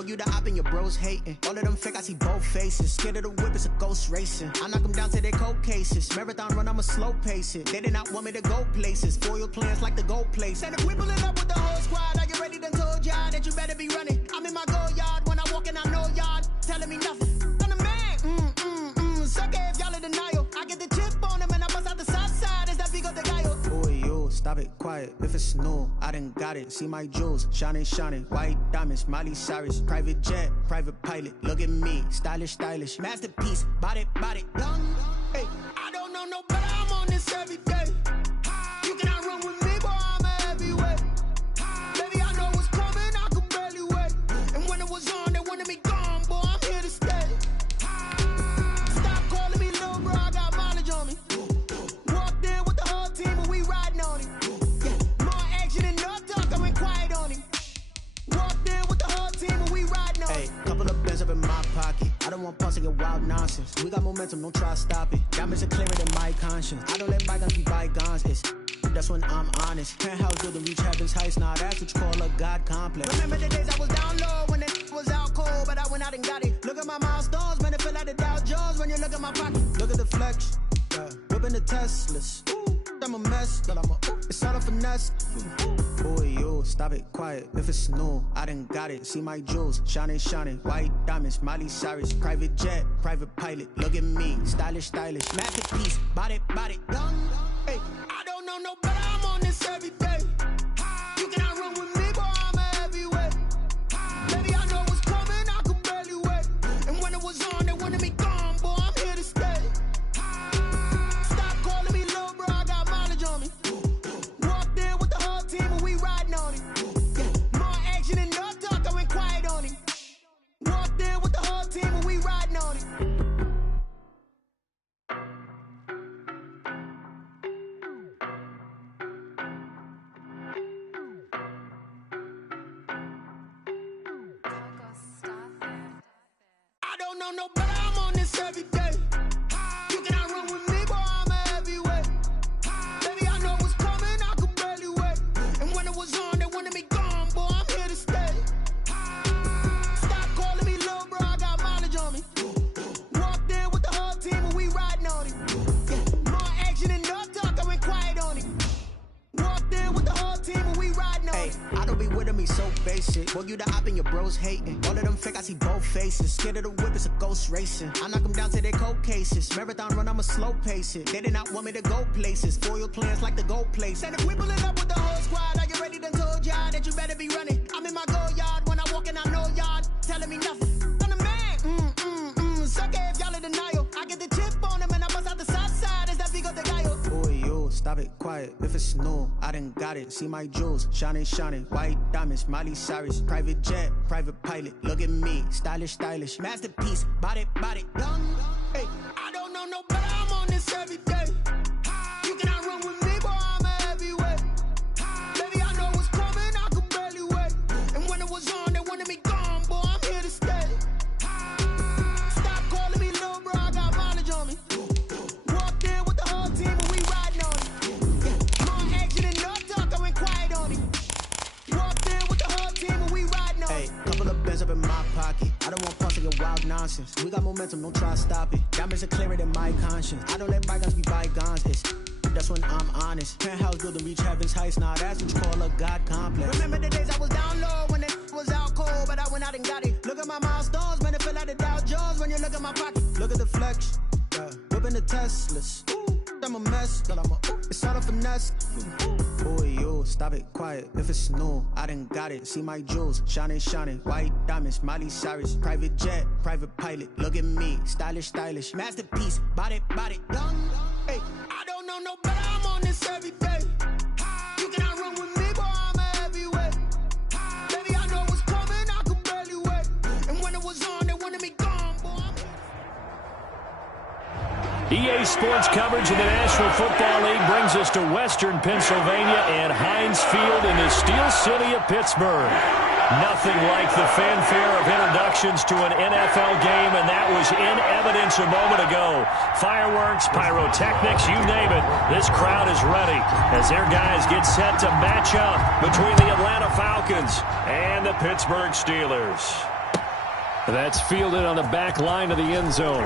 Boy, you the op and your bros hating. All of them fake, I see both faces. Scared of the whip, it's a ghost racing. I knock them down to their cold cases. Marathon run, I'ma slow pace it. They did not want me to go places. Foil plans like the gold place. And if we pulling up with the whole squad, are you ready? Done told y'all that you better be running. I'm in my go yard when I walk in, I know y'all telling me nothing. I'm the man. Suck it if y'all in denial. I get the chip on them and I bust out the south side. Is that Vigo de Gallo? Boy, yo, stop it, quiet. If it's new, I done got it. See my jewels, shining, shining. White diamonds, Miley Cyrus. Private jet, private pilot. Look at me, stylish, stylish. Masterpiece, body, young. Hey, I don't know no better. I'm on this every day. You cannot run with me, boy. I'm a heavyweight. Baby, I know what's coming. I could barely wait. And when it was on, they wanted me gone, boy. I'm here to stay. Stop calling me little bro. I got mileage on me. Walked in with the whole team and we riding on it. Yeah, more action and no talk. I went quiet on him. Walked in with the whole team and we riding on it. Hey, couple of bands up in my pocket. I don't want pause to get wild nonsense. We got momentum, don't try to stop it. Diamonds are clearer than my conscience. I don't let bygones be bygones. It's that's when I'm honest. Penthouse building reach heaven's heights. Nah, that's what you call a God complex. Remember the days I was down low when it was out cold, but I went out and got it. Look at my milestones, man, it feel like the Dow Jones when you look at my pocket. Look at the flex, whipping the Teslas. I'm a mess, but it's all a finesse. Boy, yo, stop it, quiet. If it's new, I done got it. See my jewels, shining, shining. White diamonds, Miley Cyrus. Private jet, private pilot. Look at me, stylish, stylish. Masterpiece, body, young. Hey, I don't know no better. I'm on this every day. You cannot run with me, boy. I'm a heavyweight. Baby, I know what's coming. I could barely wait. And when it was on, they wanted me gone, boy. I'm here to stay. Stop calling me little bro. I got mileage on me. Walked in with the whole team and we riding on it. Yeah, more action and no talk. I went quiet on him. Walked in with the whole team and we riding on it. I don't know no better. I'm on this every day. You cannot run with me, boy. I'm a heavyweight. Baby, I know what's coming. I could barely wait. And when it was on, they wanted me gone, boy. I'm here to stay. Stop calling me little bro. I got mileage on me. Walked in with the whole team and we riding on it. Yeah, more action and no talk. I went quiet on it. Walked in with the whole team and we riding on it. I don't be with me so basic. Boy, you the op and your bros hating. All of them fake, I see both faces. Scared of the whip, it's a ghost racing. I knock them down to their cold cases. Marathon run, I'ma slow pace it. They did not want me to go places. Foil plans like the gold place. And if we pulling up with the whole squad, are you ready? Done told y'all that you better be running. I'm in my go yard when I walk in, I know y'all telling me nothing. I'm the man. Suck it if y'all in denial. I get the chip on them and I bust out the south side. Is that Vigo de Gallo? Boy, yo, stop it, quiet. If it's new, I done got it. See my jewels, shining, shining. White diamonds, Miley Cyrus. Private jet, private pilot. Look at me, stylish, stylish. Masterpiece, body, young. Hey, I don't know no better. I'm on this every day. You cannot run with me, boy. I'm a heavyweight. Baby, I know what's coming. I could barely wait. And when it was on, they wanted me gone, boy. I'm here to stay. Stop calling me little bro. I got mileage on me. Walked in with the whole team and we riding on it. Yeah, more action and no talk. I went quiet on him. Walked in with the whole team and we riding on it. Hey, couple of bands up in my pocket. I don't want pause to get wild nonsense. We got momentum, don't try to stop it. Diamonds are clearer than my conscience. I don't let bygones be bygones. It's that's when I'm honest. Penthouse building reach heaven's heights. Nah, that's what you call a God complex. Remember the days I was down low when it was out cold, but I went out and got it. Look at my milestones, man, it feel like the Dow Jones when you look at my pocket. Look at the flex, whipping the Teslas. I'm a mess, but it's all a finesse. Boy, yo, stop it, quiet. If it's new, I done got it. See my jewels, shining, shining. White diamonds, Miley Cyrus. Private jet, private pilot. Look at me, stylish, stylish. Masterpiece, body, young. Hey, I don't know no better. I'm on this every day. You cannot run with me, boy. I'm a heavyweight. Baby, I know what's coming. I could barely wait. And when it was on, they wanted me gone, boy. EA Sports coverage of the National Football League brings us to Western Pennsylvania and Heinz Field in the Steel City of Pittsburgh. Nothing like the fanfare of introductions to an NFL game, and that was in evidence a moment ago. Fireworks, pyrotechnics, you name it. This crowd is ready as their guys get set to match up between the Atlanta Falcons and the Pittsburgh Steelers. That's fielded on the back line of the end zone.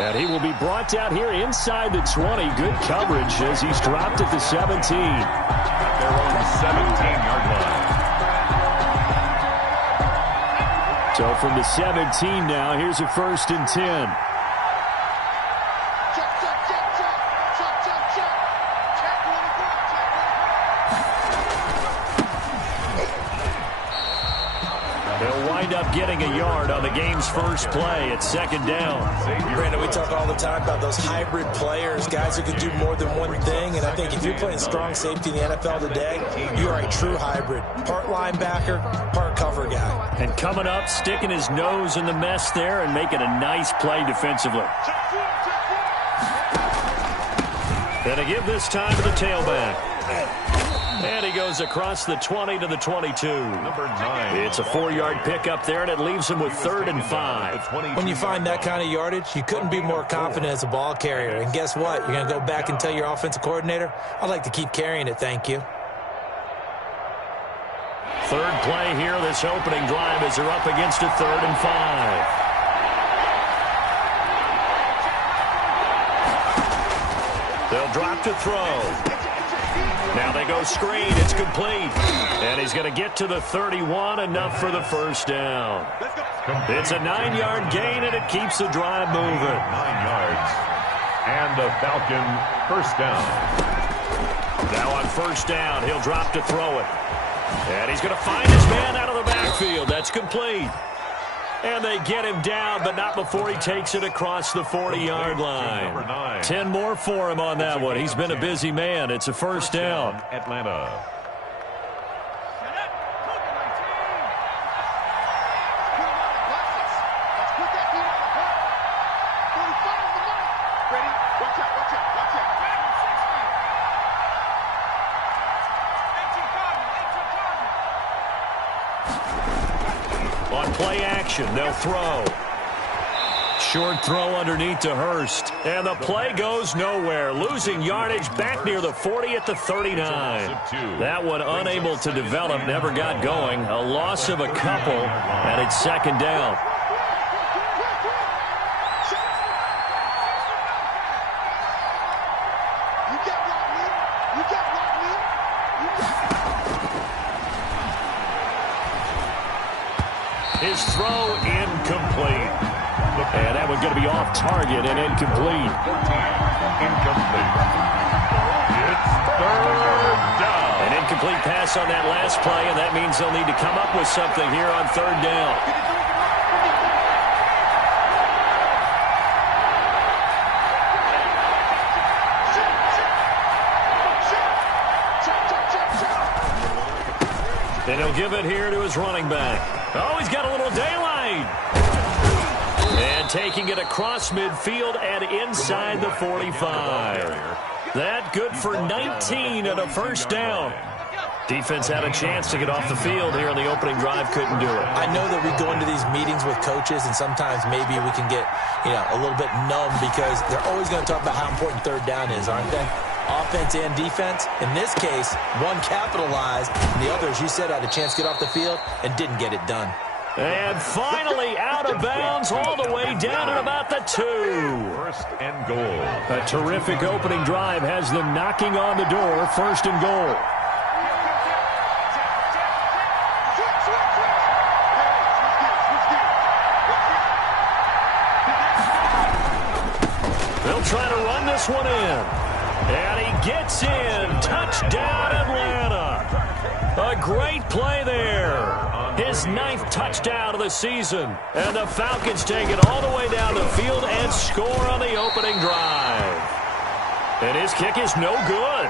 And he will be brought out here inside the 20. Good coverage as he's dropped at the 17. They're on the 17-yard line. So from the 17 now, here's a 1st and 10. Up getting a yard on the game's first play at 2nd down. Brandon, we talk all the time about those hybrid players, guys who can do more than one thing, and I think if you're playing strong safety in the NFL today, you are a true hybrid. Part linebacker, part cover guy. And coming up, sticking his nose in the mess there and making a nice play defensively. And to give this time to the tailback. And he goes across the 20 to the 22. Number 9. It's a 4-yard pickup there, and it leaves him with 3rd and 5. When you find that kind of yardage, you couldn't be more confident as a ball carrier. And guess what? You're going to go back and tell your offensive coordinator, I'd like to keep carrying it, thank you. 3rd play here, this opening drive as they're up against a 3rd and 5. They'll drop to throw. Now they go screen. It's complete. And he's going to get to the 31, enough for the 1st down. It's a 9-yard gain, and it keeps the drive moving. 9 yards. And the Falcon 1st down. Now on 1st down, he'll drop to throw it. And he's going to find his man out of the backfield. That's complete. And they get him down, but not before he takes it across the 40-yard line. 10 more for him on that one. He's been a busy man. It's a 1st down. Atlanta. On play action, they'll throw. Short throw underneath to Hurst. And the play goes nowhere. Losing yardage back near the 40 at the 39. That one unable to develop, never got going. A loss of a couple, and it's 2nd down. His throw incomplete. And that one's going to be off target and incomplete. Incomplete. It's 3rd down. An incomplete pass on that last play, and that means they'll need to come up with something here on 3rd down. And he'll give it here to his running back. Oh, he's got a little daylight. And taking it across midfield and inside the 45. That good for 19 and a 1st down. Defense had a chance to get off the field here in the opening drive, couldn't do it. I know that we go into these meetings with coaches, and sometimes maybe we can get, a little bit numb because they're always going to talk about how important 3rd down is, aren't they? Offense and defense. In this case, one capitalized, and the other, as you said, had a chance to get off the field and didn't get it done. And finally out of bounds all the way down at about the 2. 1st and goal. A terrific opening drive has them knocking on the door. 1st and goal. They'll try to run this one in. And he gets in. Touchdown, Atlanta. A great play there. His 9th touchdown of the season. And the Falcons take it all the way down the field and score on the opening drive. And his kick is no good.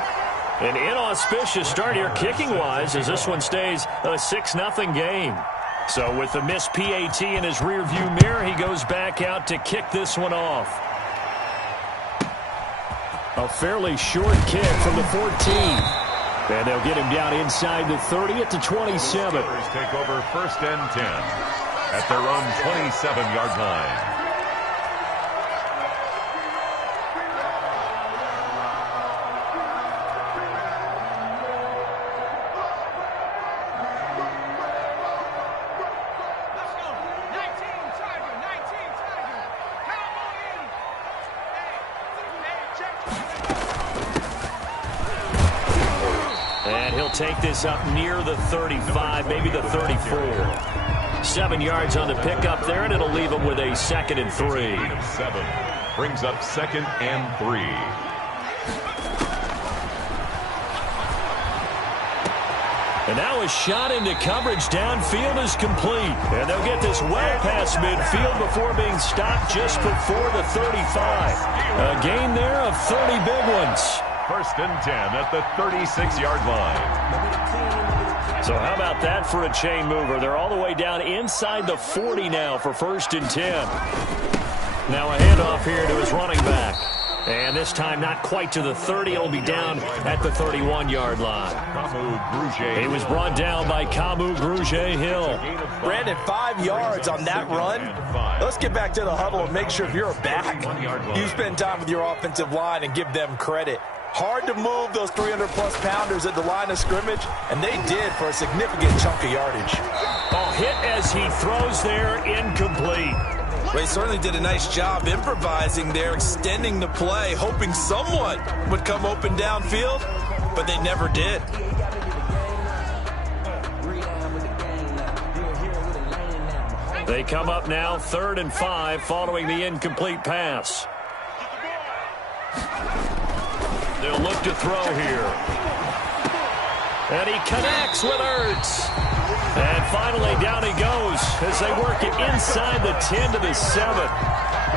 An inauspicious start here kicking-wise as this one stays a 6-0 game. So with the missed PAT in his rearview mirror, he goes back out to kick this one off. A fairly short kick from the 14. And they'll get him down inside the 30 at the 27. Take over 1st and 10 at their own 27-yard line. take this up near the 35, maybe the 34. 7 yards on the pickup there, and it'll leave them with a 2nd and 3. 7 brings up 2nd and 3. And now a shot into coverage downfield is complete. And they'll get this well past midfield before being stopped just before the 35. A gain there of 30 big ones. 1st and 10 at the 36-yard line. So how about that for a chain mover? They're all the way down inside the 40 now for 1st and 10. Now a handoff here to his running back. And this time not quite to the 30. It'll be down at the 31-yard line. He was brought down by Kamu Grugier-Hill. Brandon, 5 yards on that run. Let's get back to the huddle and make sure if you're a back, you spend time with your offensive line and give them credit. Hard to move those 300-plus pounders at the line of scrimmage, and they did for a significant chunk of yardage. A hit as he throws there, incomplete. They certainly did a nice job improvising there, extending the play, hoping someone would come open downfield, but they never did. They come up now 3rd and 5 following the incomplete pass. They'll look to throw here. And he connects with Ertz. And finally, down he goes as they work it inside the 10 to the 7.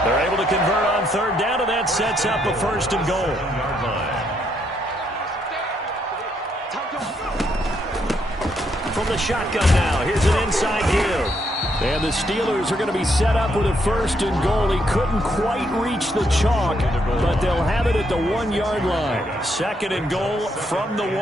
They're able to convert on 3rd down, and that sets up a 1st and goal. From the shotgun now, here's an inside give. And the Steelers are going to be set up with a 1st and goal. He couldn't quite reach the chalk, but they'll have it at the 1-yard line. 2nd and goal from the 1.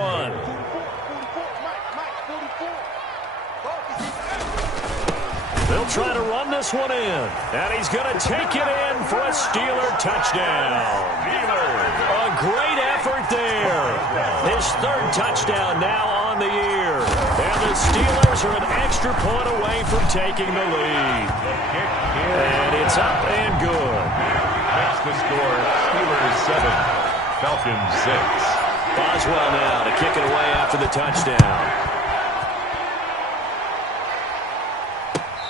They'll try to run this one in. And he's going to take it in for a Steeler touchdown. A great effort there. His 3rd touchdown now on the year. And the Steelers are an extra point away from taking the lead. And it's up and good. That's the score. Steelers 7, Falcons 6. Boswell now to kick it away after the touchdown.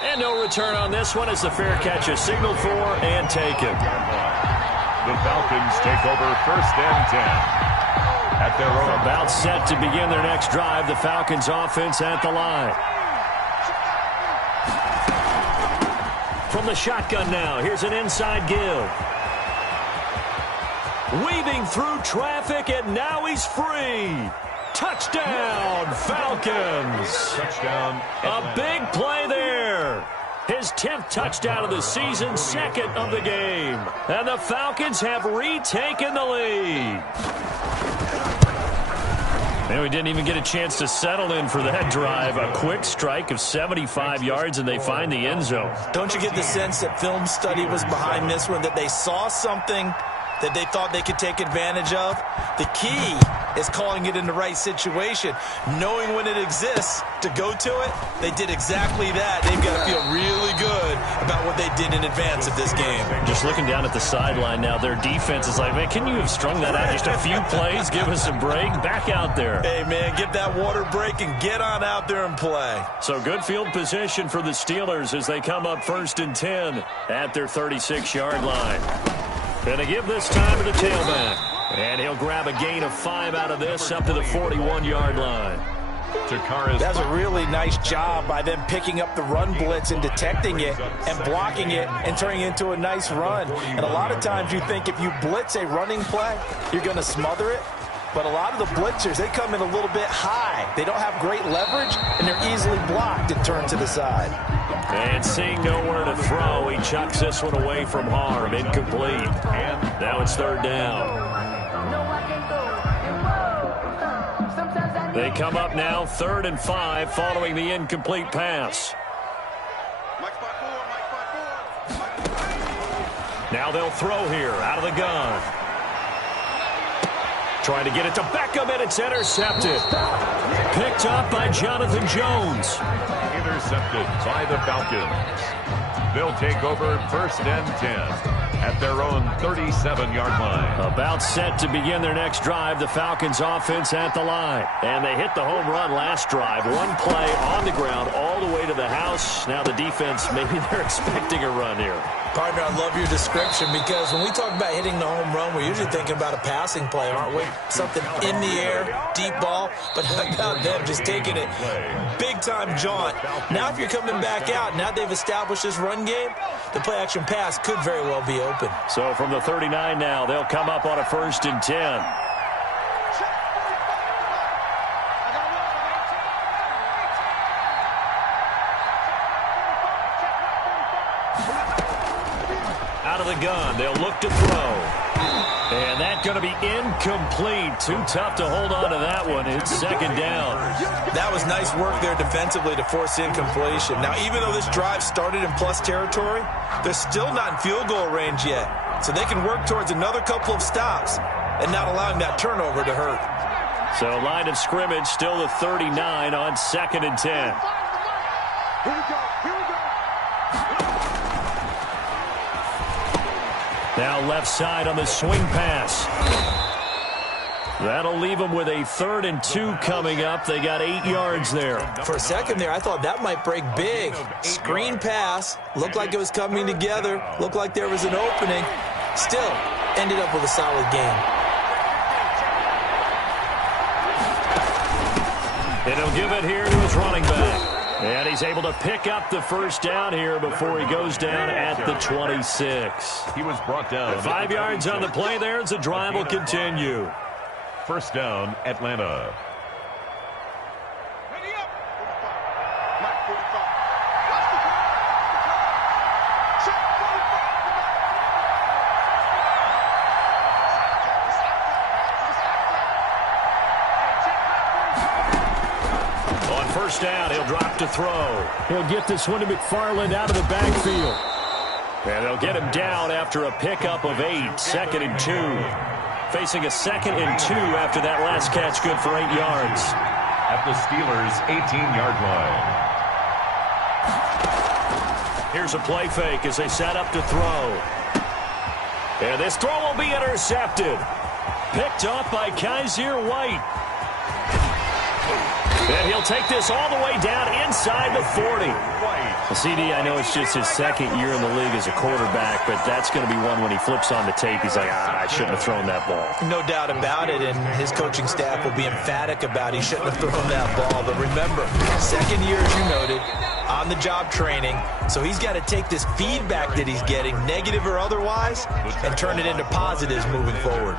And no return on this one as the fair catch is signaled for and taken. The Falcons take over 1st and 10 at their own. About set to begin their next drive. The Falcons offense at the line. From the shotgun now, here's an inside give. Weaving through traffic, and now he's free. Touchdown, Falcons. Touchdown. A big play there. His 10th touchdown of the season, 2nd of the game. And the Falcons have retaken the lead. And we didn't even get a chance to settle in for that drive. A quick strike of 75 yards, and they find the end zone. Don't you get the sense that film study was behind this one, that they saw something that they thought they could take advantage of? The key is calling it in the right situation, knowing when it exists to go to it. They did exactly that. They've got to feel really good about what they did in advance of this game. Just looking down at the sideline now, their defense is like, man, can you have strung that out just a few plays? Give us a break. Back out there. Hey, man, get that water break and get on out there and play. So good field position for the Steelers as they come up 1st and 10 at their 36-yard line. Gonna give this time to the tailback. And he'll grab a gain of 5 out of this up to the 41-yard line. That's a really nice job by them picking up the run blitz and detecting it and blocking it and turning it into a nice run. And a lot of times you think if you blitz a running play, you're going to smother it. But a lot of the blitzers, they come in a little bit high. They don't have great leverage, and they're easily blocked and turned to the side. And seeing nowhere to throw, he chucks this one away from harm. Incomplete. And now it's 3rd down. They come up now 3rd and 5 following the incomplete pass. Now they'll throw here out of the gun. Trying to get it to Beckham, and it's intercepted. Picked up by Jonathan Jones. Intercepted by the Falcons. They'll take over 1st and 10 at their own 37-yard line. About set to begin their next drive, the Falcons offense at the line. And they hit the home run last drive. One play on the ground all the way to the house. Now the defense, maybe they're expecting a run here. Partner, I love your description because when we talk about hitting the home run, we're usually thinking about a passing play, aren't we? Something in the air, deep ball, but how about them just taking it big-time jaunt? Now if you're coming back out, now they've established this run game, the play-action pass could very well be open. So from the 39 now, they'll come up on a 1st and 10. Out of the gun, they'll look to throw. And that's going to be incomplete. Too tough to hold on to that one. It's 2nd down. That was nice work there defensively to force incompletion. Now, even though this drive started in plus territory, they're still not in field goal range yet. So they can work towards another couple of stops and not allowing that turnover to hurt. So line of scrimmage still the 39 on 2nd and 10. Here we go. Here we go. Now left side on the swing pass. That'll leave them with a 3rd and 2 coming up. They got 8 yards there. For a second there, I thought that might break big. Screen pass. Looked like it was coming together. Looked like there was an opening. Still, ended up with a solid game. And he'll give it here to his running back. And he's able to pick up the 1st down here before he goes down at the 26. He was brought down. 5 yards on the play there as the drive will continue. 1st down, Atlanta. Ready up. 45. Watch the call. Check 45. On 1st down, he'll drop to throw. He'll get this one to McFarland out of the backfield. And they'll get him down after a pickup of 8. 2nd and 2. Facing a 2nd and 2 after that last catch, good for 8 yards. At the Steelers' 18-yard line. Here's a play fake as they set up to throw. And this throw will be intercepted. Picked off by Kaiser White. And he'll take this all the way down inside the 40. CD, I know it's just his 2nd year in the league as a quarterback, but that's going to be one when he flips on the tape. He's like, I shouldn't have thrown that ball. No doubt about it, and his coaching staff will be emphatic about he shouldn't have thrown that ball. But remember, 2nd year, as you noted, on-the-job training, so he's got to take this feedback that he's getting, negative or otherwise, and turn it into positives moving forward.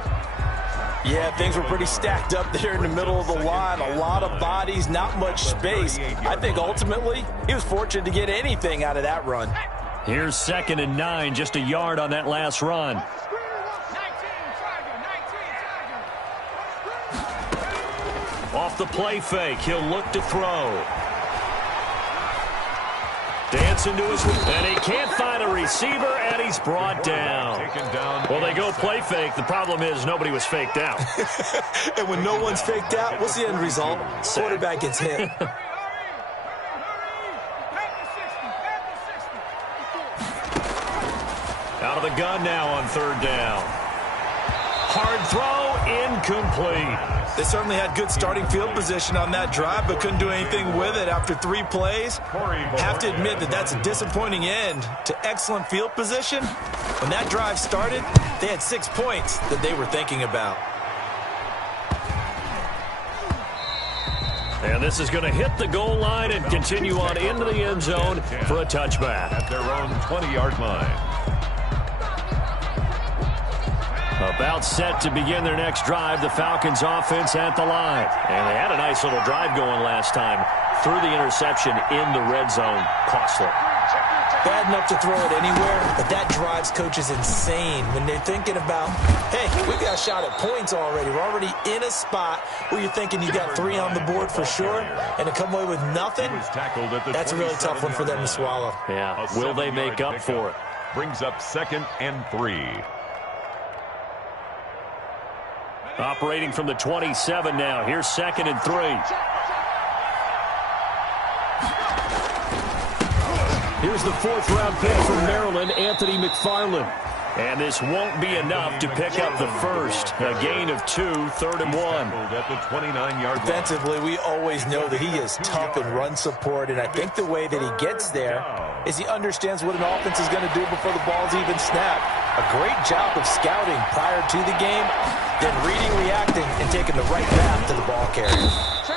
Yeah, things were pretty stacked up there in the middle of the line. A lot of bodies, not much space. I think ultimately he was fortunate to get anything out of that run. Here's 2nd and 9, just a yard on that last run. Off the play fake, he'll look to throw. Dancing to his, and he can't find a receiver, and he's brought down. Well, they go play fake. The problem is nobody was faked out. And when no one's faked out, what's the end result? Quarterback gets hit. Out of the gun now on 3rd down. Hard throw, incomplete. They certainly had good starting field position on that drive, but couldn't do anything with it after 3 plays. Have to admit that that's a disappointing end to excellent field position. When that drive started, they had 6 points that they were thinking about. And this is going to hit the goal line and continue on into the end zone for a touchback. At their own 20-yard line. About set to begin their next drive, the Falcons offense at the line. And they had a nice little drive going last time. Threw the interception in the red zone. Costly. Bad enough to throw it anywhere, but that drives coaches insane when they're thinking about, hey, we've got a shot at points already. We're already in a spot where you're thinking you got 3 on the board for sure, and to come away with nothing, that's a really tough one for them to swallow. Yeah, will they make up for it? Brings up 2nd and 3. Operating from the 27 now. Here's 2nd and 3. Here's the 4th-round pick from Maryland, Anthony McFarland. And this won't be enough to pick up the first. A gain of 2, 3rd and 1. At the 29-yard line. Defensively, we always know that he is tough in run support, and I think the way that he gets there is he understands what an offense is going to do before the ball's even snapped. A great job of scouting prior to the game, then reading, reacting, and taking the right path to the ball carrier.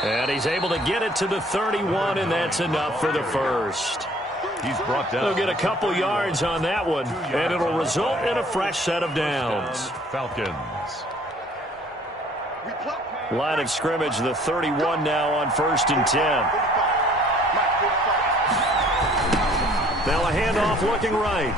And he's able to get it to the 31, and that's enough for the first. He's brought down. They'll get a couple yards on that one, and it'll result in a fresh set of downs. Falcons. Line of scrimmage, the 31 now on 1st and 10. Now a handoff looking right.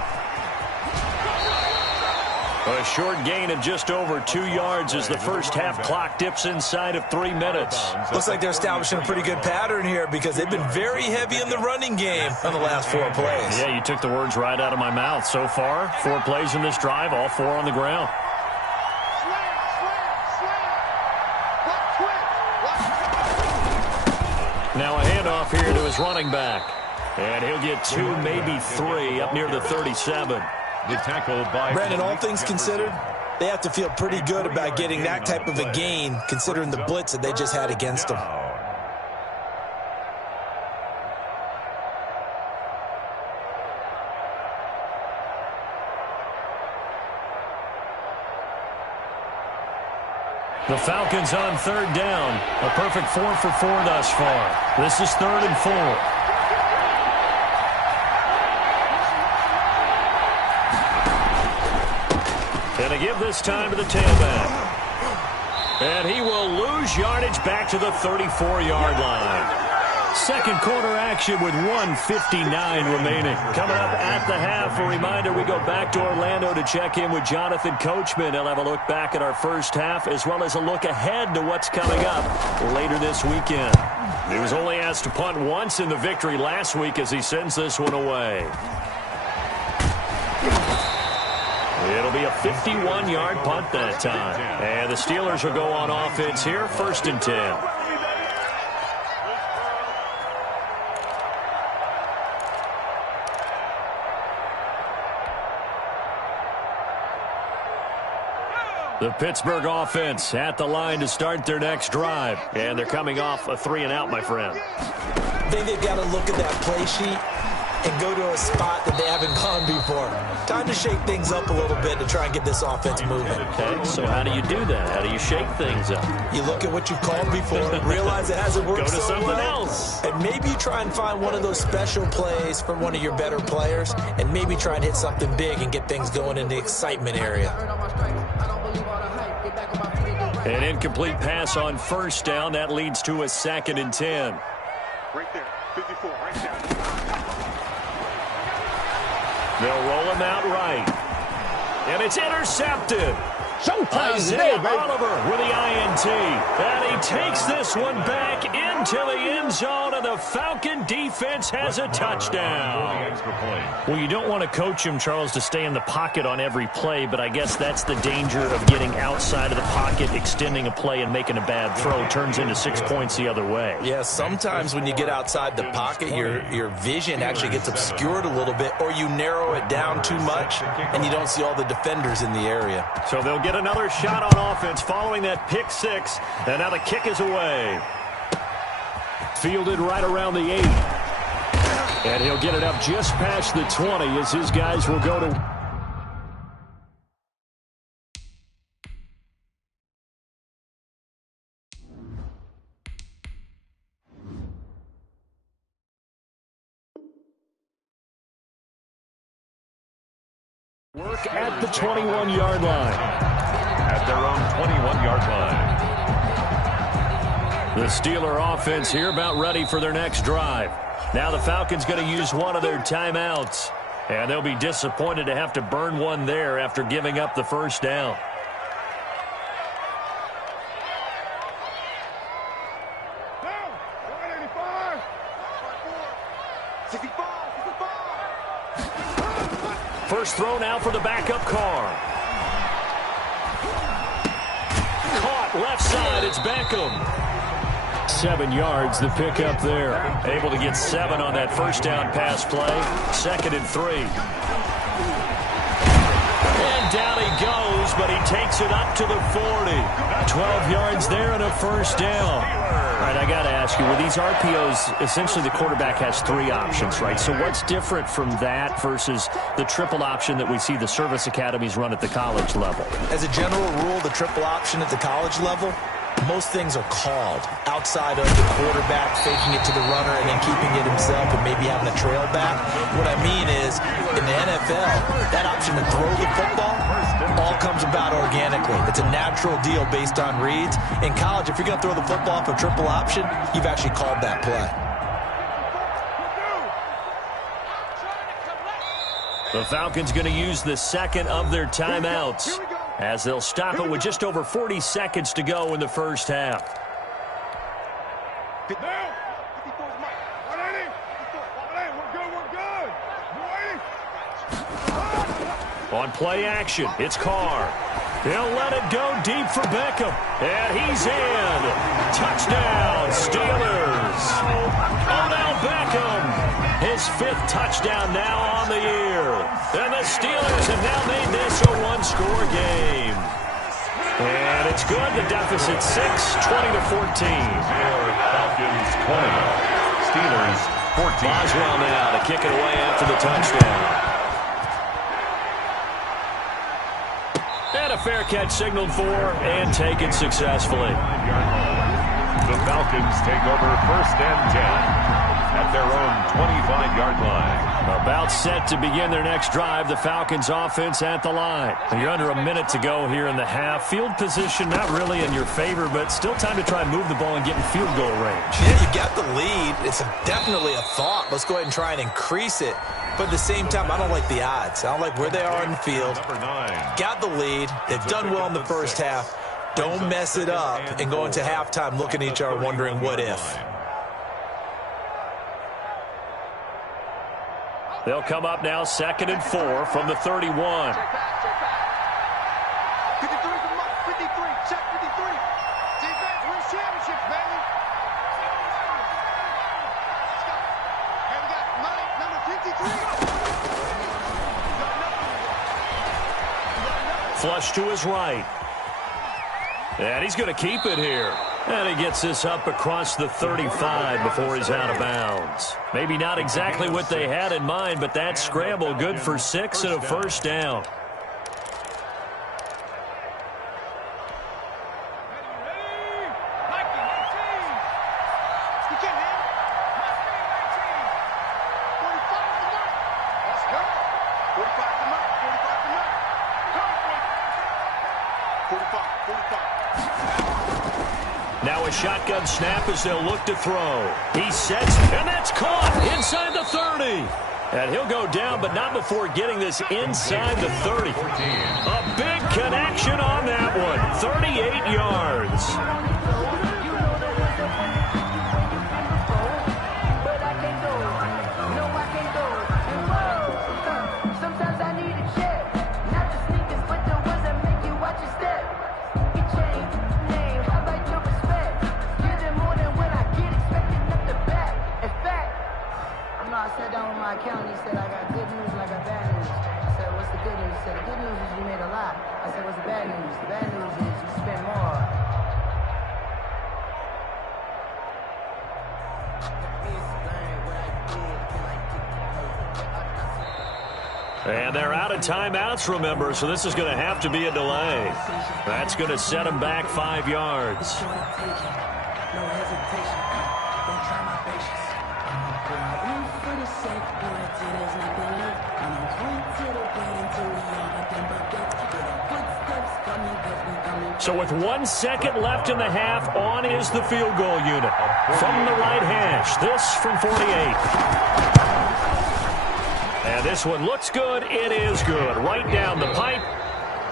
A short gain of just over 2 yards as the first half clock dips inside of 3 minutes. Looks like they're establishing a pretty good pattern here because they've been very heavy in the running game on the last 4 plays. Yeah, you took the words right out of my mouth. So far, 4 plays in this drive, all 4 on the ground. Now a handoff here to his running back. And he'll get 2, maybe 3 up near the 37. The tackle by Brandon, all things considered, they have to feel pretty good about getting that type of a gain considering the blitz that they just had against them. The Falcons on 3rd down. A perfect 4 for 4 thus far. This is 3rd and 4. And a give this time to the tailback. And he will lose yardage back to the 34-yard line. Second quarter action with 1:59 remaining. Coming up at the half, a reminder we go back to Orlando to check in with Jonathan Coachman. He'll have a look back at our first half as well as a look ahead to what's coming up later this weekend. He was only asked to punt once in the victory last week as he sends this one away. It'll be a 51-yard punt that time. And the Steelers will go on offense here, 1st and 10. The Pittsburgh offense at the line to start their next drive. And they're coming off a 3-and-out, my friend. I think they've got to look at that play sheet and go to a spot that they haven't gone before. Time to shake things up a little bit to try and get this offense moving. Okay, so how do you do that? How do you shake things up? You look at what you called before, realize it hasn't worked Go to so something well, else. and maybe you try and find one of those special plays for one of your better players, and maybe try and hit something big and get things going in the excitement area. An incomplete pass on 1st down. That leads to a 2nd and 10. Right there, 54, right there. They'll roll him out right. And it's intercepted. Showtime Isaiah today, baby. Oliver with the INT. And he takes this one back into the end zone, and the Falcon defense has a touchdown. extra point. Well, you don't want to coach him, Charles, to stay in the pocket on every play, but I guess that's the danger of getting outside of the pocket, extending a play, and making a bad throw. It turns into 6 points the other way. Yeah, sometimes when you get outside the pocket, your vision actually gets obscured a little bit, or you narrow it down too much, and you don't see all the defenders in the area. So they'll get another shot on offense following that pick 6, and now the kick is away. Fielded right around the 8. And he'll get it up just past the 20 as his guys will go to... Work at the 21-yard line. At their own 21-yard line. The Steeler offense here about ready for their next drive. Now the Falcons going to use one of their timeouts. And they'll be disappointed to have to burn one there after giving up the first down. First throw now for the backup Carr. Caught left side. It's Beckham. 7 yards, the pickup there. Able to get 7 on that first down pass play. 2nd and 3. And down he goes, but he takes it up to the 40. 12 yards there and a first down. All right, I got to ask you, with these RPOs, essentially the quarterback has 3 options, right? So what's different from that versus the triple option that we see the service academies run at the college level? As a general rule, the triple option at the college level, most things are called outside of the quarterback faking it to the runner and then keeping it himself and maybe having a trail back. What I mean is, in the NFL, that option to throw the football all comes about organically. It's a natural deal based on reads. In college, if you're going to throw the football for triple option, you've actually called that play. The Falcons going to use the second of their timeouts as they'll stop it with just over 40 seconds to go in the first half. On play action, it's Carr. He'll let it go deep for Beckham. And he's in. Touchdown, Steelers. Odell Beckham. His 5th touchdown now on the year. And the Steelers have now made this a one-score game. And it's good. The deficit 6, 20-14. Falcons 20. Steelers 14. Boswell now to kick it away after the touchdown. And a fair catch signaled for and taken successfully. The Falcons take over 1st and 10 at their own 25-yard line. About set to begin their next drive. The Falcons offense at the line. You're under a minute to go here in the half. Field position not really in your favor, but still time to try and move the ball and get in field goal range. Yeah, you got the lead. It's definitely a thought. Let's go ahead and try and increase it. But at the same time, I don't like the odds. I don't like where they are in the field. Number 9. Got the lead. They've done well in the first half. Don't mess it up and go into halftime looking at each other wondering what if. They'll come up now 2nd and 4 from the 31. 53 from Mike. 53. Check 53. Defense wins championships, baby. And we got Mike, number 53. Flush to his right. And he's going to keep it here. And he gets this up across the 35 before he's out of bounds. Maybe not exactly what they had in mind, but that scramble good for 6 and a first down. Now a shotgun snap as they'll look to throw. He sets, and that's caught inside the 30. And he'll go down, but not before getting this inside the 30. A big connection on that one. 38 yards. Accountant, he said, I got good news and I got bad news. I said, what's the good news? He said, the good news is you made a lot. I said, what's the bad news? The bad news is you spent more. And they're out of timeouts, remember, so this is going to have to be a delay. That's going to set them back 5 yards. So with 1 second left in the half, on is the field goal unit. From the right hash, this from 48. And this one looks good. It is good. Right down the pipe.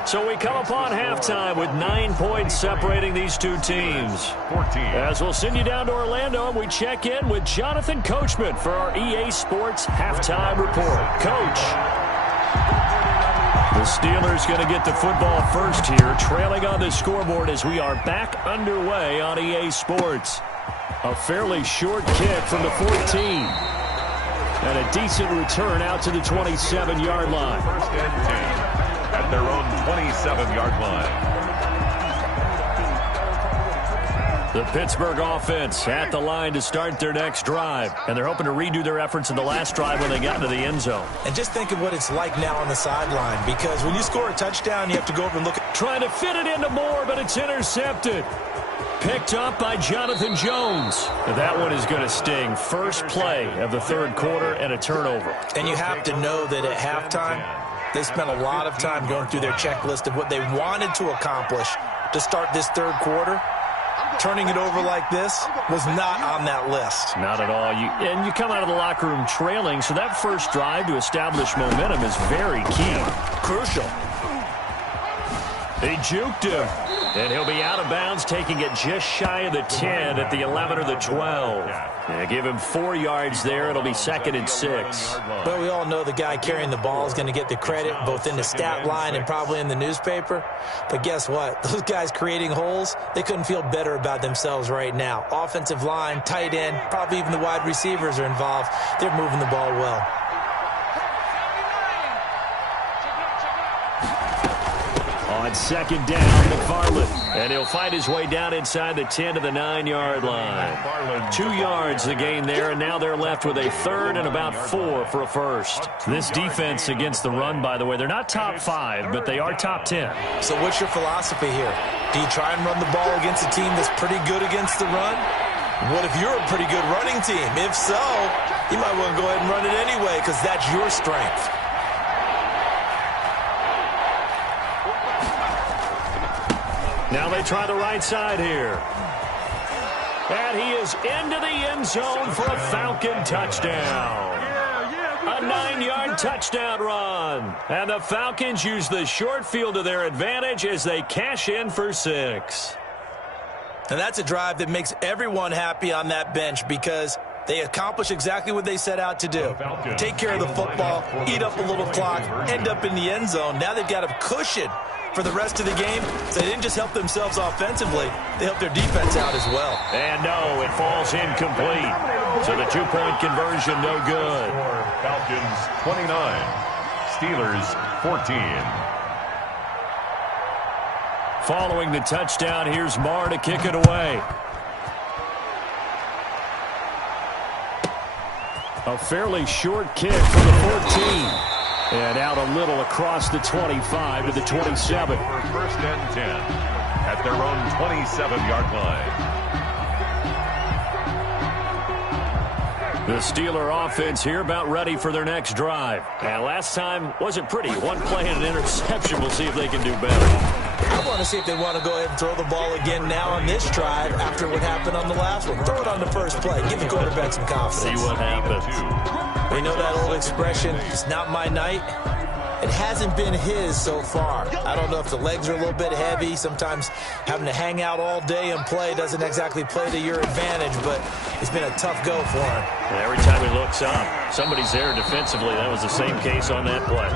So we come upon halftime with 9 points separating these two teams. 14. As we'll send you down to Orlando, and we check in with Jonathan Coachman for our EA Sports Halftime Report. Coach. The Steelers going to get the football first here, trailing on the scoreboard as we are back underway on EA Sports. A fairly short kick from the 14. And a decent return out to the 27-yard line. 1st and 10. at their own 27-yard line. The Pittsburgh offense at the line to start their next drive. And they're hoping to redo their efforts in the last drive when they got into the end zone. And just think of what it's like now on the sideline, because when you score a touchdown, you have to go over and look at... Trying to fit it into Moore, but it's intercepted. Picked up by Jonathan Jones. That one is going to sting. First play of the third quarter and a turnover. And you have to know that at halftime, they spent a lot of time going through their checklist of what they wanted to accomplish to start this third quarter. Turning it over like this was not on that list. Not at all. And you come out of the locker room trailing, so that first drive to establish momentum is very key. Crucial. They juked him, and he'll be out of bounds, taking it just shy of the 10 at the 11 or the 12. Yeah, give him 4 yards there. It'll be 2nd and 6. Well, we all know the guy carrying the ball is going to get the credit, both in the stat line and probably in the newspaper. But guess what? Those guys creating holes, they couldn't feel better about themselves right now. Offensive line, tight end, probably even the wide receivers are involved. They're moving the ball well. On 2nd down, McFarland. And he'll fight his way down inside the 10 to the 9-yard line. 2 yards the gain there, and now they're left with a 3rd and about 4 for a first. This defense against the run, by the way, they're not top 5, but they are top 10. So what's your philosophy here? Do you try and run the ball against a team that's pretty good against the run? What if you're a pretty good running team? If so, you might want to go ahead and run it anyway, because that's your strength. Now they try the right side here. And he is into the end zone for a Falcon touchdown. A 9-yard touchdown run. And the Falcons use the short field to their advantage as they cash in for 6. And that's a drive that makes everyone happy on that bench, because they accomplish exactly what they set out to do. Take care of the football, eat up a little clock, end up in the end zone. Now they've got a cushion for the rest of the game. So they didn't just help themselves offensively, they helped their defense out as well. And no, it falls incomplete. So the 2-point conversion no good. Falcons 29, Steelers 14. Following the touchdown, here's Marr to kick it away. A fairly short kick from the 14. And out a little across the 25 to the 27. For 1st and 10 at their own 27-yard line. The Steeler offense here about ready for their next drive. And last time wasn't pretty. 1 play and an interception. We'll see if they can do better. I want to see if they want to go ahead and throw the ball again now on this drive after what happened on the last one. Throw it on the first play. Give the quarterback some confidence. See what happens. We know that old expression, it's not my night. It hasn't been his so far. I don't know if the legs are a little bit heavy. Sometimes having to hang out all day and play doesn't exactly play to your advantage, but it's been a tough go for him. Every time he looks up, somebody's there defensively. That was the same case on that play.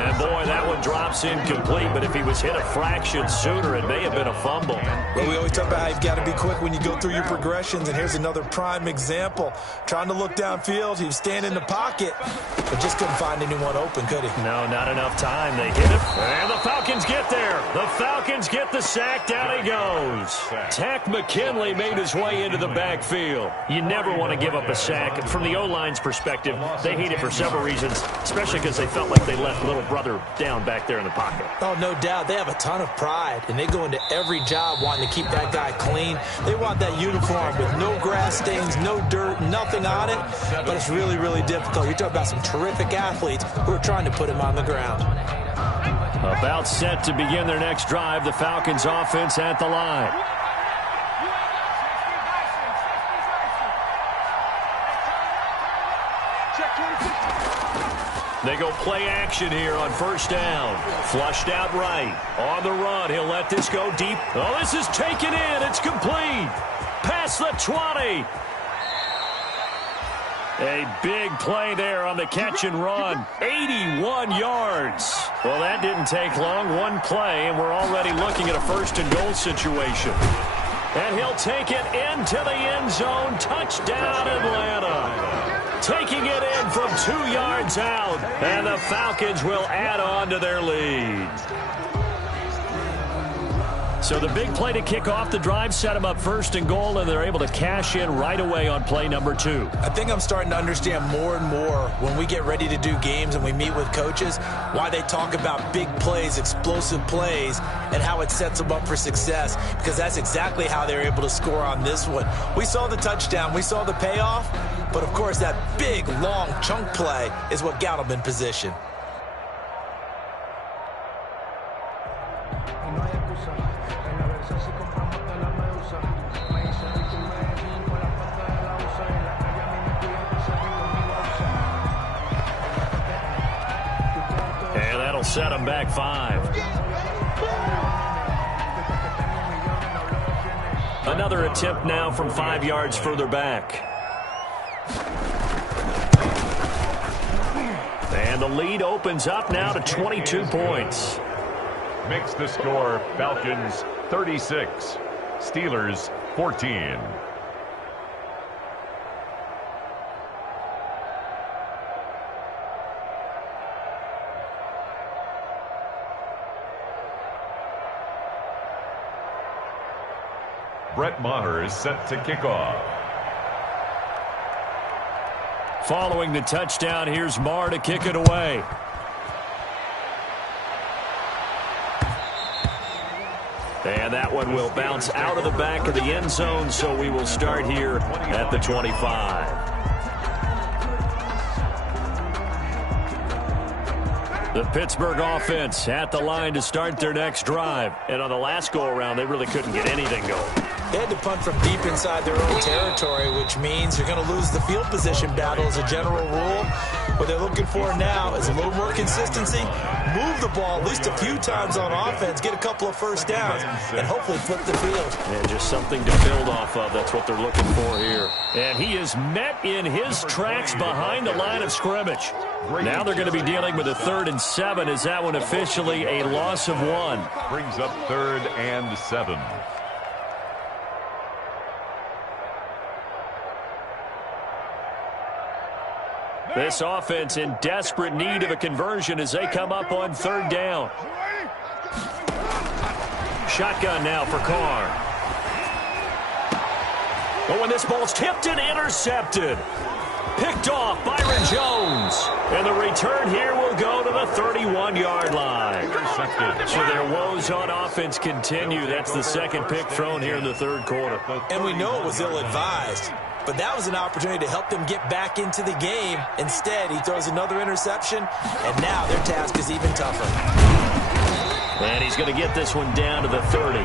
And boy, that one drops incomplete, but if he was hit a fraction sooner, it may have been a fumble. Well, we always talk about how you've got to be quick when you go through your progressions, and here's another prime example. Trying to look downfield, he was standing in the pocket, but just couldn't find anyone open, could he? No, not enough time. They hit it, and the Falcons get there. The Falcons get the sack. Down he goes. Takk McKinley made his way into the backfield. You never want to give up a sack. From the O-line's perspective, they hate it for several reasons, especially because they felt like they left little brother down back there in the pocket. Oh, no doubt. They have a ton of pride, and they go into every job wanting to keep that guy clean. They want that uniform with no grass stains, no dirt, nothing on it, but it's really, really difficult. You're talking about some terrific athletes who are trying to put him on the ground. About set to begin their next drive, the Falcons offense at the line. They go play action here on 1st down. Flushed out right. On the run, he'll let this go deep. Oh, this is taken in. It's complete. Past the 20. A big play there on the catch and run. 81 yards. Well, that didn't take long. 1 play, and we're already looking at a 1st and goal situation. And he'll take it into the end zone. Touchdown, Atlanta. taking it in from 2 yards out. And the Falcons will add on to their lead. So the big play to kick off the drive set them up 1st and goal, and they're able to cash in right away on play number 2. I think I'm starting to understand more and more when we get ready to do games and we meet with coaches why they talk about big plays, explosive plays, and how it sets them up for success, because that's exactly how they're able to score on this one. We saw the touchdown. We saw the payoff. But, of course, that big, long chunk play is what got them in position. And that'll set them back 5. Another attempt now from 5 yards further back. And the lead opens up now to 22 points. Makes the score Falcons 36, Steelers 14. Brett Maher is set to kick off. Following the touchdown, here's Maher to kick it away. And that one will bounce out of the back of the end zone, so we will start here at the 25. The Pittsburgh offense at the line to start their next drive. And on the last go-around, they really couldn't get anything going. They had to punt from deep inside their own territory, which means you're going to lose the field position battle as a general rule. What they're looking for now is a little more consistency, move the ball at least a few times on offense, get a couple of first downs, and hopefully flip the field. And just something to build off of. That's what they're looking for here. And he is met in his tracks behind the line of scrimmage. Now they're going to be dealing with a 3rd and 7. Is that one officially a loss of 1? Brings up 3rd and 7. This offense in desperate need of a conversion as they come up on 3rd down. Shotgun now for Carr. Oh, and this ball's tipped and intercepted. Picked off Byron Jones. And the return here will go to the 31-yard line. So their woes on offense continue. That's the 2nd pick thrown here in the 3rd quarter. And we know it was ill-advised. But that was an opportunity to help them get back into the game. Instead, he throws another interception, and now their task is even tougher. And he's going to get this one down to the 30.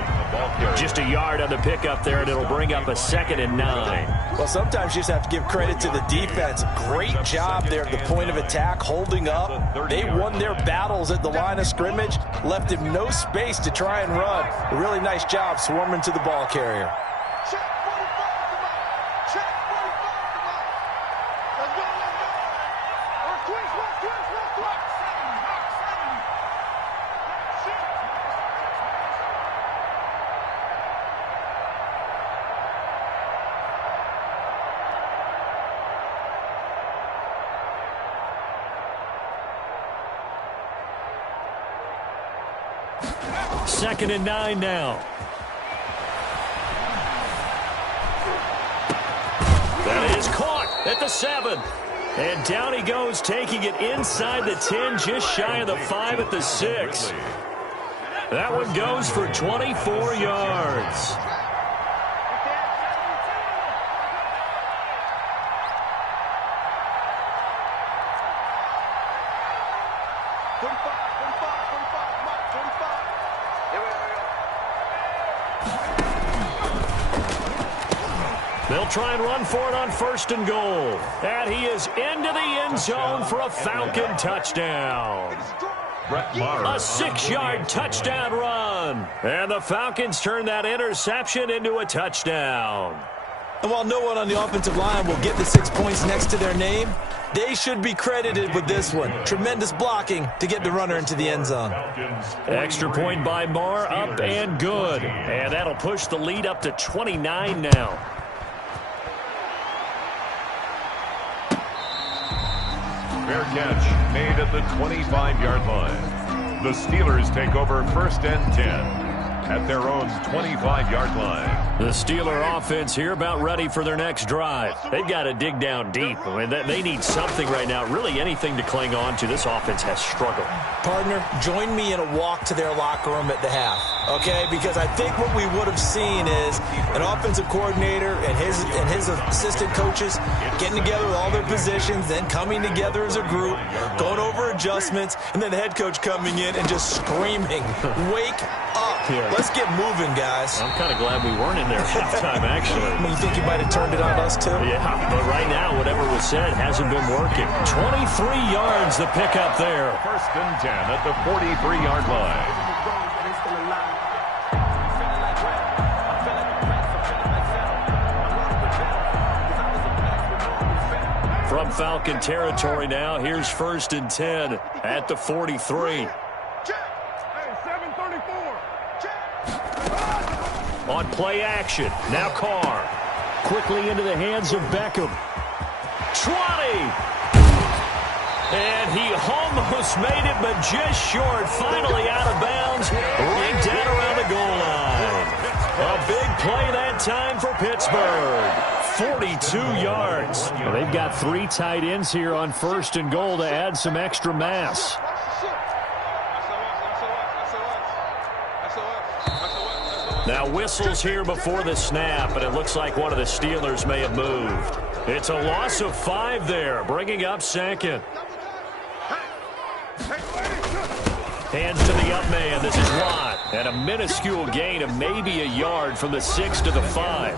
Just a yard on the pickup there, and it'll bring up a 2nd and 9. Well, sometimes you just have to give credit to the defense. Great job there at the point of attack, holding up. They won their battles at the line of scrimmage, left him no space to try and run. A really nice job swarming to the ball carrier. Second and 9 now. That is caught at the 7. And down he goes, taking it inside the 10, just shy of the 5 at the 6. That one goes for 24 yards. They'll try and run for it on 1st and goal. And he is into the end zone for a Falcon touchdown. A 6-yard touchdown run. And the Falcons turn that interception into a touchdown. And while no one on the offensive line will get the 6 points next to their name, they should be credited with this one. Tremendous blocking to get the runner into the end zone. Extra point by Maher, up and good. And that'll push the lead up to 29 now. Fair catch made at the 25-yard line. The Steelers take over 1st and 10 at their own 25-yard line. The Steeler offense here about ready for their next drive. They've got to dig down deep. I mean, they need something right now, really anything to cling on to. This offense has struggled. Partner, join me in a walk to their locker room at the half, okay? Because I think what we would have seen is an offensive coordinator and his assistant coaches getting together with all their positions, then coming together as a group, going over adjustments, and then the head coach coming in and just screaming, "Wake up. Let's get moving, guys." I'm kind of glad we weren't in there at halftime, actually. I mean, you think you might have turned it on us, too? Yeah, but right now, whatever was said hasn't been working. 23 yards the pickup there. 1st and 10 at the 43-yard line. From Falcon territory now, here's 1st and 10 at the 43. On play action, now Carr. Quickly into the hands of Beckham. 20! And he almost made it, but just short. Finally out of bounds, right down around the goal line. A big play that time for Pittsburgh. 42 yards. Well, they've got 3 tight ends here on 1st and goal to add some extra mass. Now whistles here before the snap, and it looks like one of the Steelers may have moved. It's a loss of 5 there, bringing up 2nd. Hands to the up man. This is Watt. And a minuscule gain of maybe a yard from the 6 to the 5.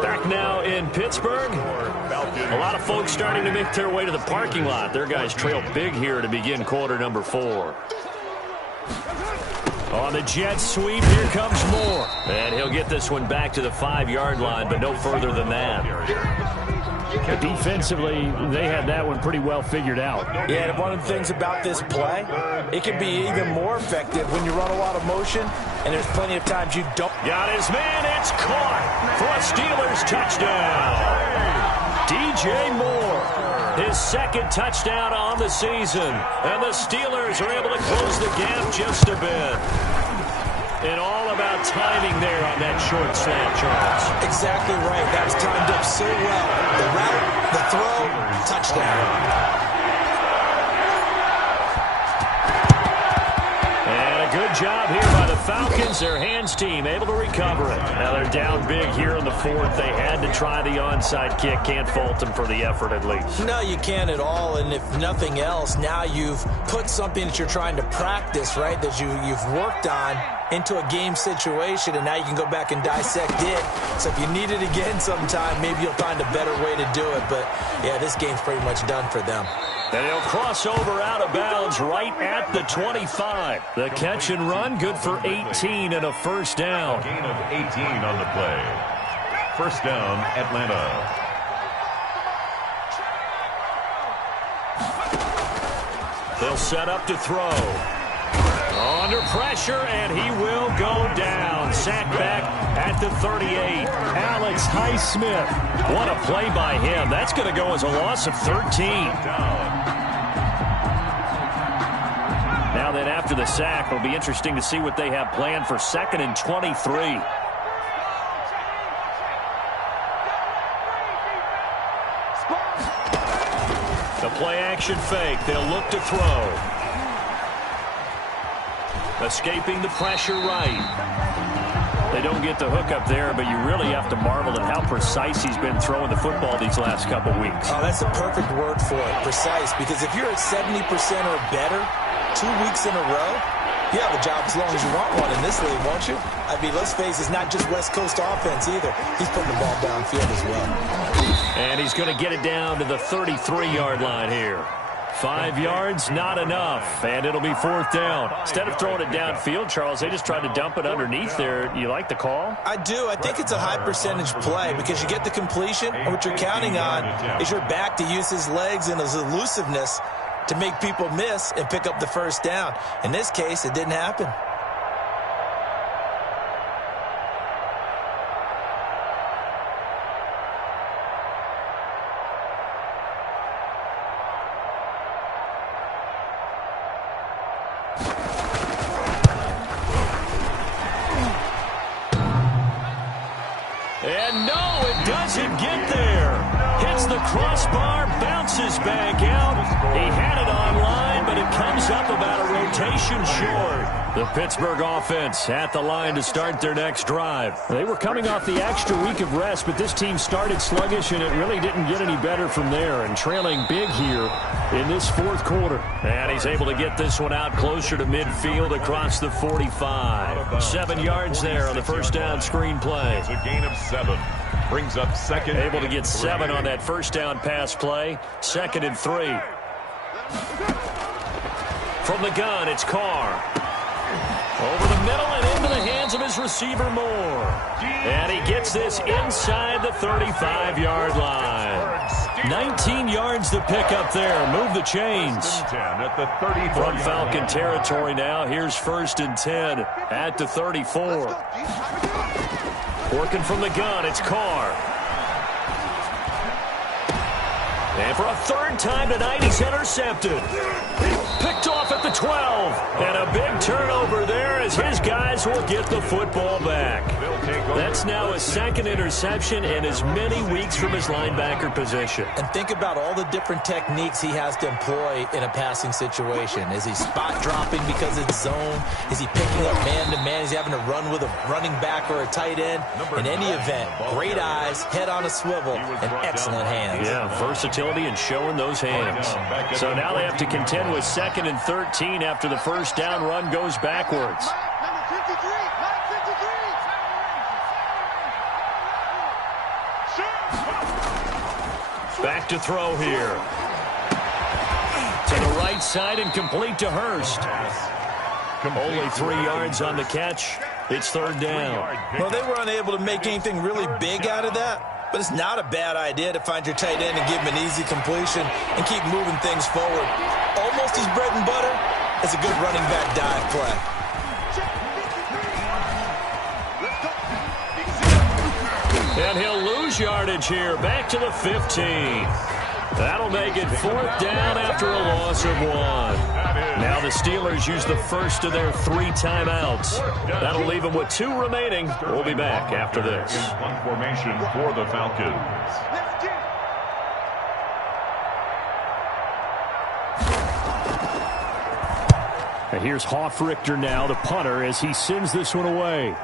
Back now in Pittsburgh. A lot of folks starting to make their way to the parking lot. Their guys trail big here to begin quarter number 4. On the jet sweep, here comes Moore. And he'll get this one back to the 5-yard line, but no further than that. Defensively, they had that one pretty well figured out. Yeah, and one of the things about this play, it can be even more effective when you run a lot of motion, and there's plenty of times you don't. Got his man, it's caught for a Steelers touchdown. DJ Moore, his 2nd touchdown on the season, and the Steelers are able to close the gap just a bit. And all about timing there on that short slant, Charles. Exactly right. That was timed up so well. The route, the throw, touchdown. And a good job here by the Falcons. Their hands team able to recover it. Now they're down big here in the 4th. They had to try the onside kick. Can't fault them for the effort at least. No, you can't at all. And if nothing else, now you've put something that you're trying to practice, right, that you've worked on into a game situation, and now you can go back and dissect it. So if you need it again sometime, maybe you'll find a better way to do it. But, yeah, this game's pretty much done for them. And he'll cross over out of bounds right at the 25. The catch and run, good for 18 and a 1st down. Gain of 18 on the play. 1st down, Atlanta. They'll set up to throw. Under pressure, and he will go down. Sacked back at the 38. Alex Highsmith. What a play by him. That's going to go as a loss of 13. Now then, after the sack, it'll be interesting to see what they have planned for 2nd and 23. The play-action fake. They'll look to throw. Escaping the pressure right. They don't get the hook up there, but you really have to marvel at how precise he's been throwing the football these last couple weeks. Oh, that's the perfect word for it, precise, because if you're at 70% or better 2 weeks in a row, you have a job as long as you want one in this league, won't you? I mean, let's face it, it's not just West Coast offense either. He's putting the ball downfield as well. And he's going to get it down to the 33-yard line here. 5 yards, not enough, and it'll be 4th down. Instead of throwing it downfield, Charles, they just tried to dump it underneath there. You like the call? I do. I think it's a high percentage play because you get the completion, and what you're counting on is your back to use his legs and his elusiveness to make people miss and pick up the 1st down. In this case, it didn't happen. crossbar, bounces back out. He had it online, but it comes up about a rotation short. The Pittsburgh offense at the line to start their next drive. They were coming off the extra week of rest, but this team started sluggish, and it really didn't get any better from there, and trailing big here in this fourth quarter. And he's able to get this one out closer to midfield across the 45. 7 yards there on the first down screen play. It's a gain of 7. Brings up second. Able to get 7 on that first down pass play. 2nd and 3. From the gun, it's Carr. Over the middle and into the hands of his receiver, Moore. And he gets this inside the 35-yard line. 19 yards to pick up there. Move the chains. From Falcon territory now. Here's 1st and 10 at the 34. Working from the gun, it's Carr. And for a 3rd time tonight, he's intercepted. Picked off at the 12. And a big turnover there as his guys will get the football back. That's now his 2nd interception and as many weeks from his linebacker position. And think about all the different techniques he has to employ in a passing situation. Is he spot dropping because it's zone? Is he picking up man-to-man? Is he having to run with a running back or a tight end? In any event, great eyes, head on a swivel, and excellent hands. Yeah, versatility and showing those hands. So now they have to contend with 2nd and 13 after the first down run goes backwards. Number 53, Mike 53. Back to throw here. To the right side and complete to Hurst. Only 3 yards on the catch. It's 3rd down. Well, they were unable to make anything really big out of that, but it's not a bad idea to find your tight end and give him an easy completion and keep moving things forward. Almost his bread and butter is a good running back dive play. And he'll lose yardage here. Back to the 15. That'll make it 4th down after a loss of 1. Now the Steelers use the first of their 3 timeouts. That'll leave them with 2 remaining. We'll be back after this. Punt formation for the Falcons. And here's Hofrichter now, the punter, as he sends this one away.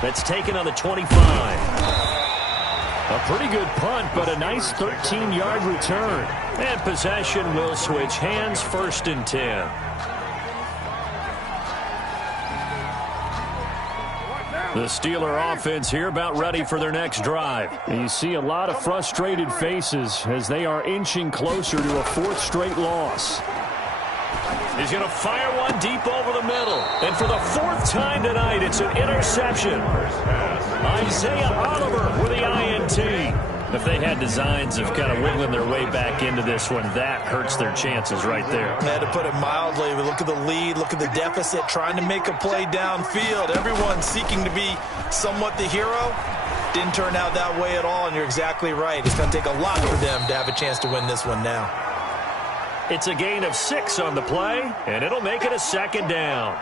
That's taken on the 25. A pretty good punt, but a nice 13-yard return. And possession will switch hands, 1st and 10. The Steeler offense here about ready for their next drive. And you see a lot of frustrated faces as they are inching closer to a 4th straight loss. He's going to fire one deep over the middle. And for the 4th time tonight, it's an interception. Isaiah Oliver with the INT. If they had designs of kind of wiggling their way back into this one, that hurts their chances right there. I had to put it mildly. We look at the lead, look at the deficit, trying to make a play downfield. Everyone seeking to be somewhat the hero. Didn't turn out that way at all, and you're exactly right. It's going to take a lot for them to have a chance to win this one now. It's a gain of 6 on the play, and it'll make it a 2nd down.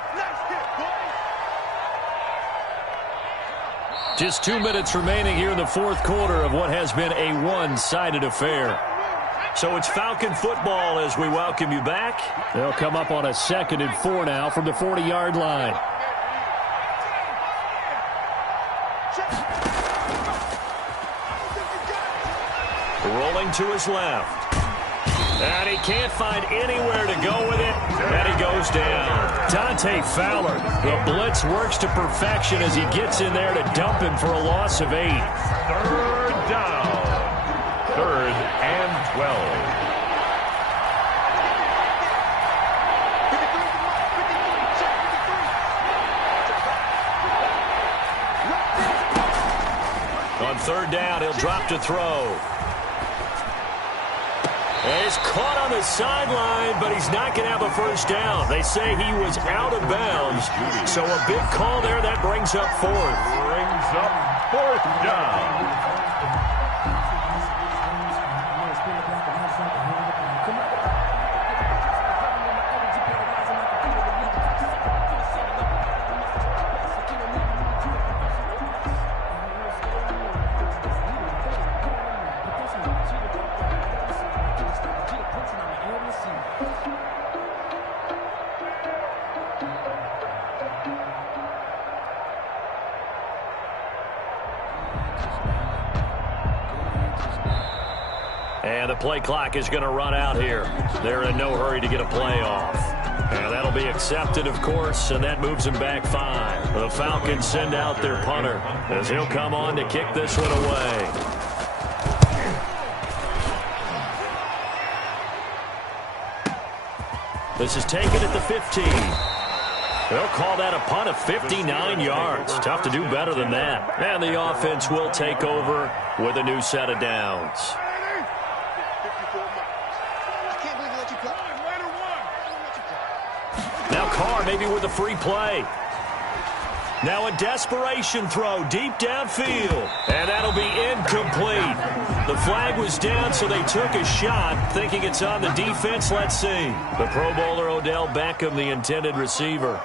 Just 2 minutes remaining here in the 4th quarter of what has been a one-sided affair. So it's Falcon football as we welcome you back. They'll come up on a 2nd and 4 now from the 40-yard line. Rolling to his left. And he can't find anywhere to go with it. And he goes down. Dante Fowler. The blitz works to perfection as he gets in there to dump him for a loss of 8. 3rd down. 3rd and 12. On 3rd down, he'll drop to throw. And he's caught on the sideline, but he's not going to have a first down. They say he was out of bounds. So a big call there. That brings up 4th. Brings up 4th down. And the play clock is going to run out here. They're in no hurry to get a play off. And that'll be accepted, of course, and that moves them back 5. The Falcons send out their punter as he'll come on to kick this one away. This is taken at the 15. They'll call that a punt of 59 yards. Tough to do better than that. And the offense will take over with a new set of downs. Now Carr maybe with a free play. Now a desperation throw deep downfield. And that'll be incomplete. The flag was down, so they took a shot, thinking it's on the defense. Let's see. The Pro Bowler Odell Beckham, the intended receiver.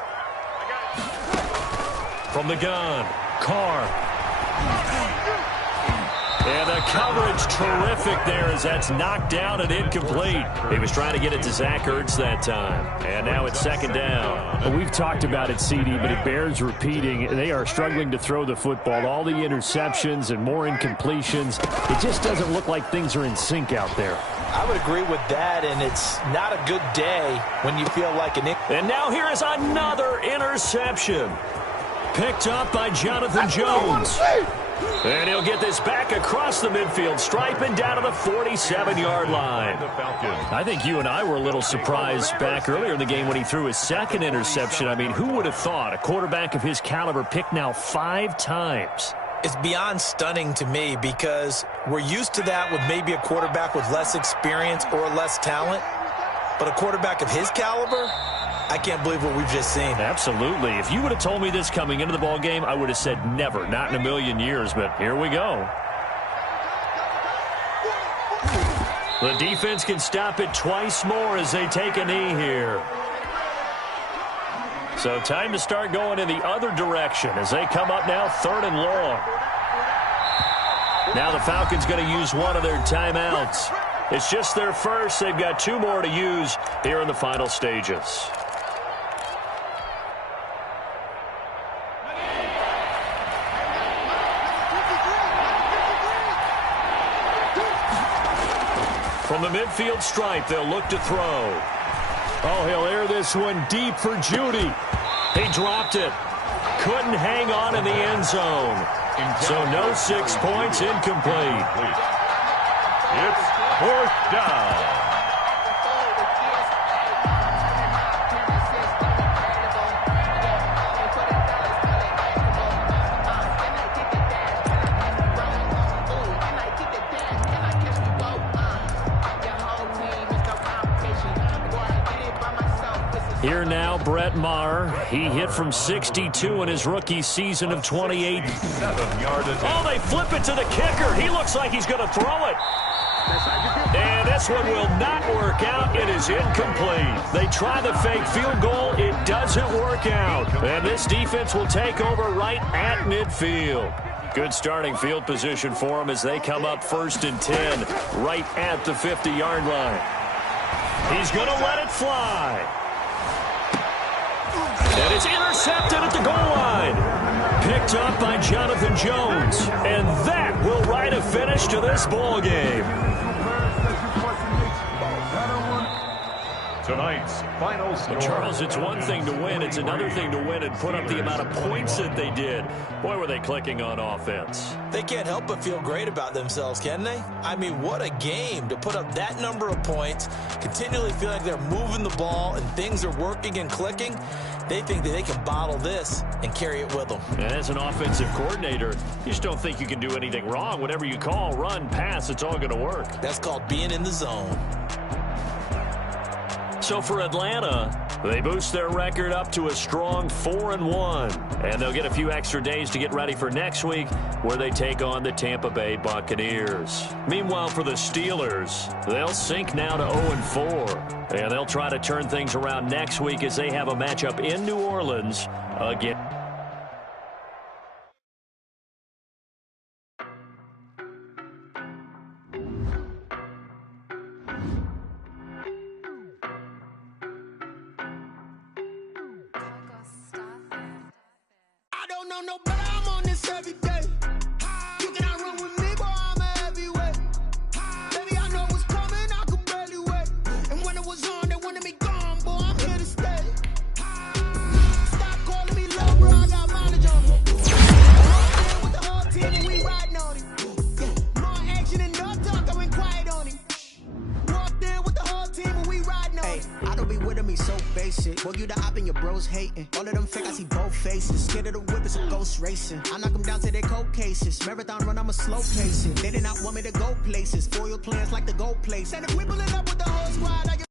From the gun, Carr. And the coverage terrific there as that's knocked down and incomplete. He was trying to get it to Zach Ertz that time. And now it's second down. Well, we've talked about it, CD, but it bears repeating. They are struggling to throw the football. All the interceptions and more incompletions. It just doesn't look like things are in sync out there. I would agree with that, and it's not a good day when you feel like an... And now here is another interception. Picked up by Jonathan Jones. And he'll get this back across the midfield stripe and down to the 47-yard line. I think you and I were a little surprised back earlier in the game when he threw his second interception. I mean, who would have thought a quarterback of his caliber picked now 5 times? It's beyond stunning to me because we're used to that with maybe a quarterback with less experience or less talent. But a quarterback of his caliber, I can't believe what we've just seen. Absolutely. If you would have told me this coming into the ball game, I would have said never, not in a million years, but here we go. The defense can stop it twice more as they take a knee here. So time to start going in the other direction as they come up now 3rd and long. Now the Falcons going to use one of their timeouts. It's just their first. They've got 2 more to use here in the final stages. From the midfield stripe, they'll look to throw. Oh, he'll air this one deep for Judy. He dropped it. Couldn't hang on in the end zone. So no 6 points, incomplete. It's 4th down. Here now, Brett Maher. He hit from 62 in his rookie season of 28. 7-yard attempt. Oh, they flip it to the kicker. He looks like he's going to throw it. And this one will not work out. It is incomplete. They try the fake field goal. It doesn't work out. And this defense will take over right at midfield. Good starting field position for them as they come up 1st and 10 right at the 50-yard line. He's going to let it fly. And it's intercepted at the goal line. Picked up by Jonathan Jones. And that will write a finish to this ball game. Tonight's final score. Charles, it's one thing to win. It's another thing to win and put up the amount of points that they did. Boy, were they clicking on offense. They can't help but feel great about themselves, can they? I mean, what a game to put up that number of points, continually feel like they're moving the ball and things are working and clicking. They think that they can bottle this and carry it with them. And as an offensive coordinator, you just don't think you can do anything wrong. Whatever you call, run, pass, it's all going to work. That's called being in the zone. So for Atlanta, they boost their record up to a strong 4-1. And they'll get a few extra days to get ready for next week where they take on the Tampa Bay Buccaneers. Meanwhile, for the Steelers, they'll sink now to 0-4. And they'll try to turn things around next week as they have a matchup in New Orleans again. No, but I'm on this every day. You cannot run with me, boy, I'm a heavyweight. Baby, I know what's coming. be with him, he's so basic. Boy, you the op and your bros hating. All of them fake, I see both faces. Scared of the whip, it's a ghost racing. I knock them down to their cold cases. Marathon run, I'ma slow pace it. They did not want me to go places. Foil plans like the gold place. And if we pulling up with the whole squad, I